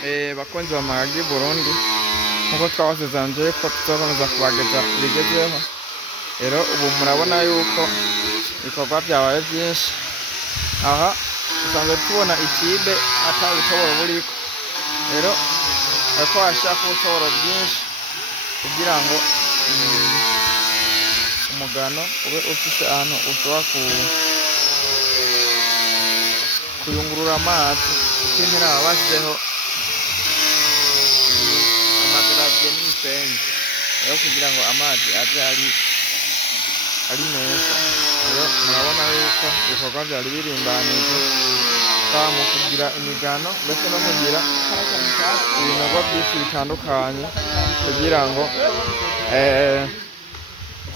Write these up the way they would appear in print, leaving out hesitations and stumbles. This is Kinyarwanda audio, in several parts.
bakunzi ba Magi Burundi, nkuko twabasezeranyije ko tuzakomeza kubageza ibigezweho. Rero ubu murabona yuko ibikorwa byabaye byinshi. Aha usanzwe tubona ikibe ata butoboro buriko. Rero ariko hashaka ubutoboro bwinshi kugira ngo umugano ube ufise ahantu ushobora kuyungurura amazi, kuko impera bashyizeho amagaraviye n'imisenyi, rero kugira ngo amazi aze ari meza. Rero murabona yuko ibikorwa byari birimbanije mu kugira imigano ndetse no kugira ibinogo byinshi bitandukanye kugira ngo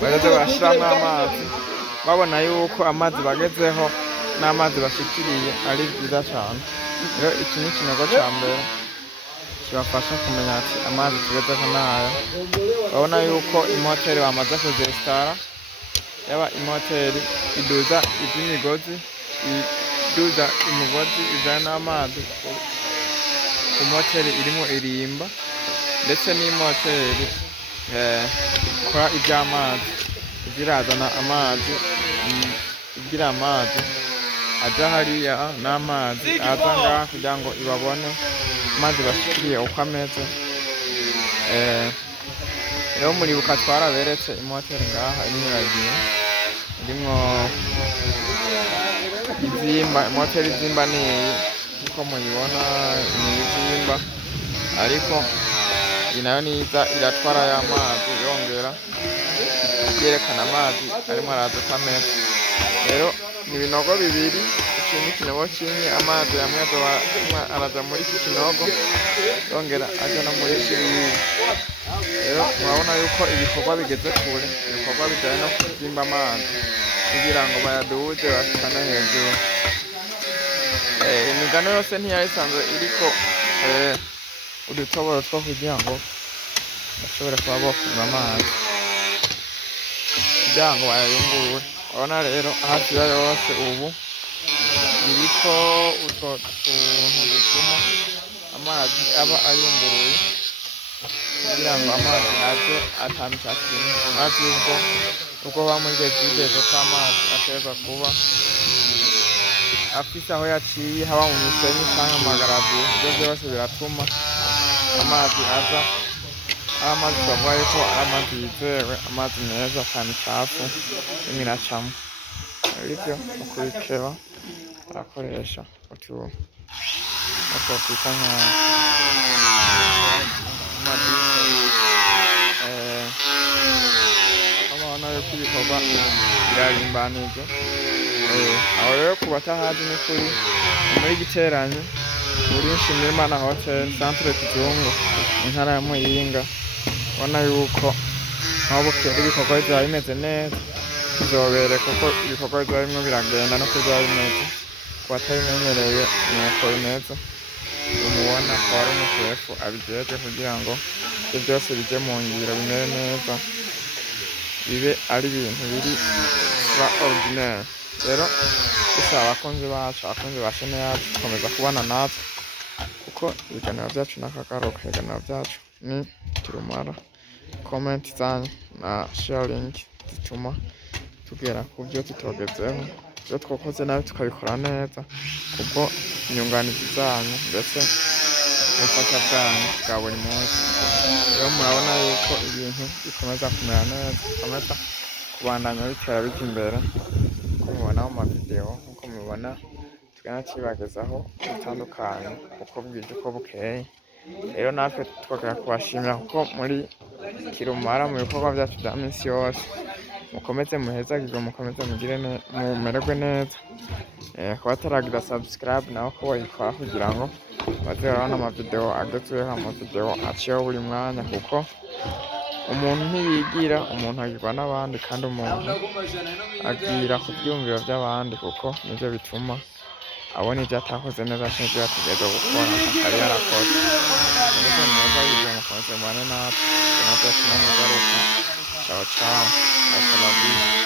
bageze bashyiramo amazi, babona yuko amazi bagezeho n'amazi bashikiriye ari byiza cyane. Rero iki ni ikinogo cya mbere kibafasha kumenya ati amazi tugezeho n'aya. Babona yuko imoteri bamaze kuzesitara, yaba imoteri iduza iby'imigozi, iduza imigozi ijana n'amazi ku moteri irimo irimba, ndetse n'imoteri ikora iby'amazi izirazana amazi, igira amazi aja hariya n'amazi aza ngaha kugira ngo ibabone amazi bashikiriye uko ameze. Rero muribuka twaraberetse imoteri ngaha imwe irimwo izimba, imoteri izimba niyi nkuko muyibona ni izimba, ariko iyi nayo niza iratwara ya mazi yongera yerekana amazi arimo araza uko ameze. Rero ni ibinogo bibiri, iki ni ikinogo kimwe, amazi amwe araza muri iki kinogo yongera aja no muri kiriya. Rero murabona yuko ibikorwa bigeze kure, ibikorwa bijyanye no kuzimba amazi kugira ngo bayaduze bashikane hejuru. Imigano yose ntiyari isanzwe iriko udutoboro two kugira ngo bashobore kuba bofunga amazi kugira ngo bayayungurure. Urabona rero hafi ya yose ubu iriko utwo tuntu dutuma amazi aba ayunguruye kugira ngo amazi aze atandukanye. Amazi ubwo bamurije ikigezo cy'amazi aterwa kuba afise aho yaciye, haba mu misenyi cyangwa mu magaraviye. Ibyo byose biratuma amazi aza ari amazi twavuga yuko ari amazi yizewe, amazi meza kandi micafu rimwe iracamo. Bityo mu kubikeba barakoresha utuntu twakwita nk'amabona yuko ibikorwa birarimbanije. Aho rero ku batahazi ni kuri muri Giteranyi muri Nshimirimana Hotel Centre Kizungu mu ntara ya Muyinga. Ubona yuko aho bukera ibikorwa bizaba bimeze neza, bizobere kuko ibikorwa bizaba bimwe biragenda no bizaba bimeze. Ku batabimenyereye nuko bimeze, umubona akaba ari umusefu abijeje kugira ngo ibyo byose bijye mu ngiro bimere neza, bibe ari ibintu biri extraordinaire. Rero dusaba abakunzi bacu, abakunzi ba chaîne yacu gukomeza kubana natwe, kuko ibiganiro byacu n'akagaruka. Ibiganiro byacu ni kirumara. Comment zanyu na sharing zituma tugera ku byo tutogezeho, ibyo twakoze nawe tukabikora neza, kubwo inyunganizi zanyu ndetse n'ubufasha bwanyu bwa buri munsi. Rero murabona yuko ibintu bikomeza kumera neza, bikomeza kubandanya bitera bijya imbere, uko mubona mu mavideo, uko mubona tugenda tubagezaho bitandukanye uko bwije uko bukeye. Rero natwe twagera kubashimira kuko muri kirumara mu bikorwa byacu bya minsi yose. Mukomeze muhezagirwe, mukomeze mumererwe neza. Kuba ataragira subscribe nawe ko bayikora kugira ngo baze barabona amavideo agezweho, amavideo aciyeho buri mwanya, kuko umuntu ntiyigira, umuntu agirwa n'abandi, kandi umuntu agira ku byumviro by'abandi, kuko nibyo bituma abona ibyo atakoze neza cyangwa ibyo yategerezwa gukora atari yarakoze. Mukomeze muhezagirwe, mukomeze mubane natwe, natwe tunamagaruka. Ciao ciao, hasta la vista.